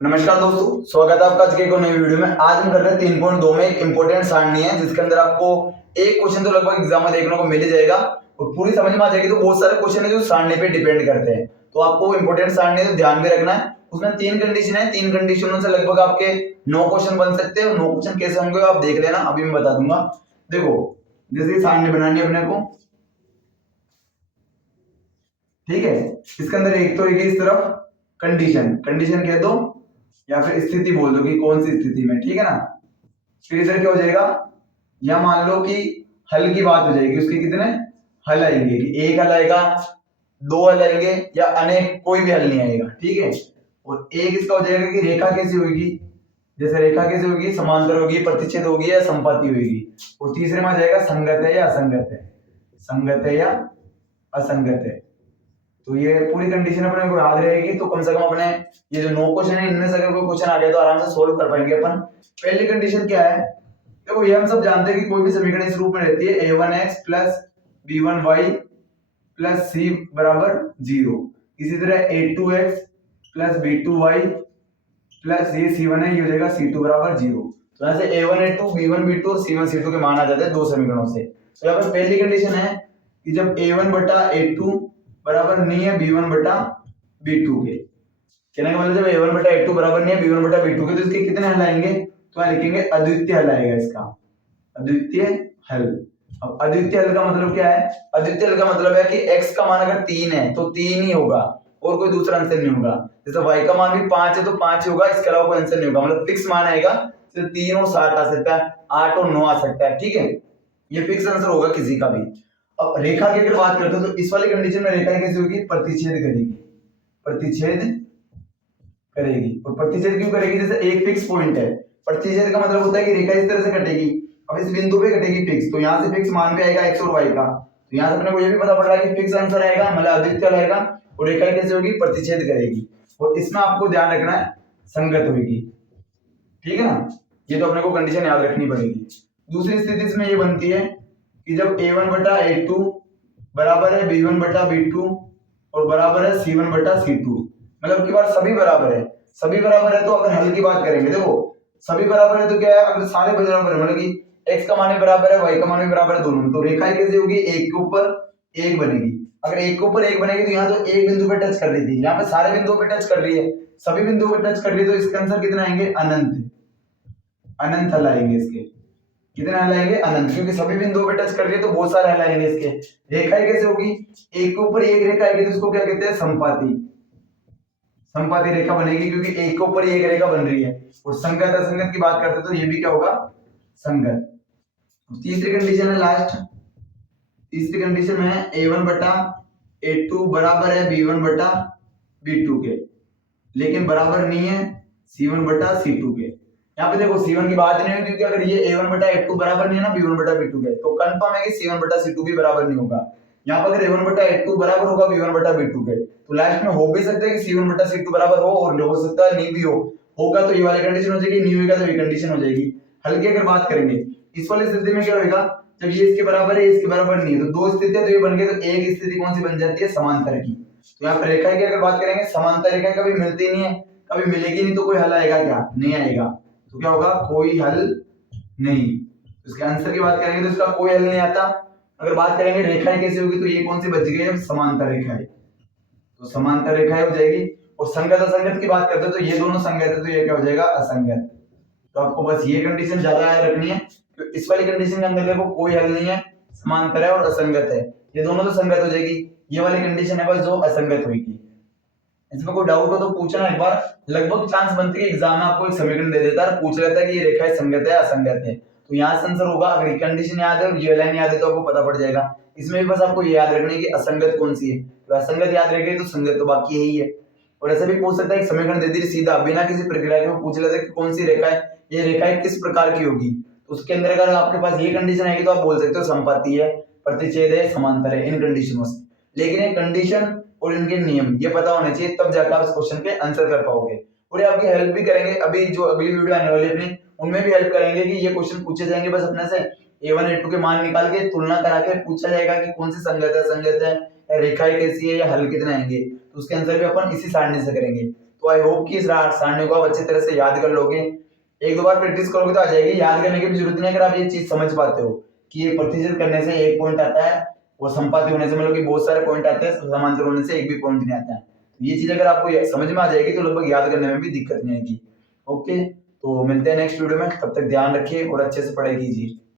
नमस्कार दोस्तों, स्वागत है आपका आज के एक और नई वीडियो में। आज हम कर रहे हैं 3.2 में एक इंपॉर्टेंट सारणी है जिसके अंदर आपको एक क्वेश्चन तो लगभग एग्जाम में देखने को मिल ही जाएगा और पूरी समझ में आ जाएगी। तो बहुत सारे क्वेश्चन है जो सारणी पे डिपेंड करते हैं, तो आपको इंपॉर्टेंट सारणी है तो ध्यान में रखना है। उसमें 3 कंडीशन है, 3 कंडीशनों से लगभग आपके 9 क्वेश्चन बन सकते हैं। 9 क्वेश्चन कैसे होंगे आप देख लेना, अभी मैं बता दूंगा। देखो, जैसे सारणी बनानी है अपने को, ठीक है। इसके अंदर एक तो एक इस तरफ कंडीशन कंडीशन कह दो या फिर स्थिति बोल दो कि कौन सी स्थिति में, ठीक है ना। फिर इधर क्या हो जाएगा, या मान लो कि हल की बात हो जाएगी, उसके कितने हल आएंगे, कि एक हल आएगा, दो हल आएंगे या अनेक, कोई भी हल नहीं आएगा, ठीक है। और एक इसका हो जाएगा कि रेखा कैसी होगी, जैसे रेखा कैसी होगी, समांतर होगी, प्रतिच्छेद होगी या संपाती होगी। और तीसरे में आ जाएगा संगत है या असंगत है, संगत है या असंगत है। तो ये पूरी कंडीशन अपने को याद रहेगी, तो कम से कम अपने ये जो 9 क्वेश्चन है इनमें से अगर कोई क्वेश्चन आ गया तो आराम से सोल्व कर पाएंगे अपन। पहली कंडीशन क्या है, देखो ये हम सब जानते हैं कि कोई भी समीकरण इस रूप में रहती है, a1x plus b1y plus c बराबर 0। इसी तरह a2x प्लस b2y प्लस ये c1 है, ये हो जाएगा c2 बराबर 0। तो यहाँ से a1 a2 b1 b2 और c1 c2 के मान आ जाते हैं दो समीकरणों से। तो यहाँ पर पहली कंडीशन है कि जब a1 बटा a2 बराबर नहीं है b1 बटा b2 के, कहने का मतलब जब a1 बटा a2 बराबर नहीं है b1 बटा b2 के, तो इसके कितने हल आएंगे, तो यहाँ लिखेंगे अद्वितीय हल आएगा इसका, अद्वितीय हल। अब अद्वितीय हल का मतलब क्या है, अद्वितीय हल का मतलब है कि x का मान अगर 3 है तो 3 ही होगा और कोई दूसरा आंसर नहीं होगा। जैसे y का मान भी 5 है तो 5 ही होगा, इसके अलावा कोई आंसर नहीं होगा। मतलब फिक्स मान आएगा, तो 3 और 7 आ सकता है, 8 और 9 आ सकता है, ठीक है। ये फिक्स आंसर होगा किसी का भी। अब रेखा की अगर बात करते हैं तो इस वाली कंडीशन में रेखा कैसी होगी, प्रतिच्छेद करेगी, प्रतिच्छेद करेगी। और प्रतिच्छेद क्यों करेगी, जैसे एक फिक्स पॉइंट है, प्रतिच्छेद का मतलब होता है कि रेखा इस तरह से कटेगी, अब इस बिंदु पे कटेगी फिक्स, तो यहाँ से फिक्स मान भी आएगा x और y का। तो यहाँ से अपने को ये भी पता पड़ रहा है कि फिक्स आंसर आएगा, मतलब अद्वितीय रहेगा। और रेखा कैसे होगी, प्रतिच्छेद करेगी। और इसमें आपको ध्यान रखना है संगत होगी, ठीक है ना। ये तो अपने को कंडीशन याद रखनी पड़ेगी। दूसरी स्थिति इसमें ये बनती है कि जब a1 बटा a2 बराबर है b1 बटा b2 और बराबर है c1 बटा c2, मतलब की बात सभी बराबर है, सभी बराबर है। तो अगर हल की बात करेंगे, देखो सभी बराबर है तो क्या है, अगर सारे बराबर है मतलब कि x का मान भी बराबर है, y का मान भी बराबर है दोनों में, तो रेखा कैसे होगी, एक के ऊपर एक बनेगी। अगर एक के ऊपर एक बनेगी तो यहाँ तो एक बिंदु पे टच कर रही थी, यहाँ पे सारे बिंदुओं पे टच कर रही है, सभी बिंदुओं पे टच कर रही है, तो इसके आंसर कितने आएंगे, अनंत, अनंत हल आएंगे इसके। कितने हल आएंगे, अनंत, क्योंकि सभी बिंदुओं पे टच कर रही है तो बहुत सारे हल आएंगे इसके। रेखा कैसे होगी, एक के ऊपर एक रेखा आएगी तो उसको क्या कहते हैं, संपाती, संपाती रेखा बनेगी, क्योंकि एक के ऊपर एक रेखा बन रही है। और संगत असंगत की बात करते तो ये भी क्या होगा, संगत। तीसरी कंडीशन है लास्ट, तीसरी कंडीशन में है a1 बटा a2 बराबर है b1 बटा b2 के, लेकिन बराबर नहीं है c1 बटा c2 के। यहाँ पे देखो c1 की बात नहीं है, क्योंकि अगर ये a1 बटा a2 बराबर नहीं है ना b1 बटा b2 के, तो कंफर्म है कि c1 बटा c2 भी बराबर नहीं होगा। यहाँ पर अगर a1 बटा a2 बराबर होगा b1 बटा b2 के, तो लास्ट में हो भी सकता है कि c1 बटा c2 बराबर हो, और हो सकता है नहीं भी हो। होगा तो ये वाली कंडीशन हो जाएगी, नहीं होगा तो ये कंडीशन हो जाएगी। हल की अगर बात करेंगे, इस वाली स्थिति में क्या होगा, जब ये इसके बराबर है, इसके बराबर नहीं है, तो दो स्थितियां तो ये बन गई, तो एक स्थिति कौन सी बन जाती है, समांतर की। तो यहाँ पर रेखा की अगर बात करेंगे, समांतर रेखा कभी मिलती नहीं है, कभी मिलेगी नहीं, तो कोई हल आएगा क्या, नहीं आएगा। तो क्या होगा, कोई हल नहीं। इसके आंसर की बात करेंगे तो इसका कोई हल नहीं आता। अगर बात करेंगे रेखाएं कैसे होगी, तो ये कौन सी बच गई है, समांतर रेखाएं, तो समांतर रेखाएं हो जाएगी। और संगत असंगत की बात करते हैं तो ये दोनों संगत है, तो ये क्या हो जाएगा, असंगत। तो आपको बस ये कंडीशन ज्यादा याद रखनी है, तो इस वाली कंडीशन के अंदर देखो कोई हल नहीं है, समांतर है और असंगत है, ये दोनों तो संगत हो जाएगी। ये वाली कंडीशन है बस जो असंगत होगी। इसमें कोई डाउट हो तो पूछना एक बार, लगभग चांस बनती है एग्जाम में आपको एक समीकरण दे देता है, पूछ लेता है कि ये रेखा संगत है असंगत है, तो यहाँ से आंसर होगा। अगर कंडीशन याद है और ये लाइन याद है तो आपको पता पड़ जाएगा। इसमें भी बस आपको ये याद रखना है कि असंगत कौन सी है, तो असंगत याद रखेगी तो संगत तो बाकी यही है। और ऐसा भी पूछ सकता है, एक समीकरण दे दी सीधा बिना किसी प्रक्रिया के, पूछ लेता है कि कौन सी रेखा है, ये रेखाएं किस प्रकार की होगी, तो उसके अंदर अगर आपके पास ये कंडीशन आएगी तो आप बोल सकते हो संपाती है, प्रतिच्छेद है, समांतर है, इन कंडीशनों से। लेकिन ये कंडीशन और इनके नियम ये पता होने चाहिए, तब जाकर आप इस क्वेश्चन के आंसर कर पाओगे। और ये आपकी हेल्प भी करेंगे, अभी जो अगली वीडियो आने वाली है अपनी, उनमें भी हेल्प करेंगे कि ये क्वेश्चन पूछे जाएंगे। बस अपने से a1 a2 के मान निकाल के तुलना करा के पूछा जाएगा कि कौन सी संगत है, संगत है, रेखाएं कैसी है, या हल कितने आएंगे, तो उसके आंसर भी अपन इसी सारणी से करेंगे। तो तो आई होप कि इस सारणी को आप अच्छी तरह से याद कर लोगे। एक दो बार प्रैक्टिस करोगे तो आ जाएगी, याद करने की भी जरूरत नहीं है अगर आप ये चीज समझ पाते हो कि ये प्रतिशत करने से एक पॉइंट आता है और संपाती होने से मतलब कि बहुत सारे पॉइंट आते हैं, समांतर होने से एक भी पॉइंट नहीं आता है। ये चीज अगर आपको समझ में आ जाएगी तो लगभग याद करने में भी दिक्कत नहीं आएगी। ओके, तो मिलते हैं नेक्स्ट वीडियो में, तब तक ध्यान रखिए और अच्छे से पढ़ाई कीजिए।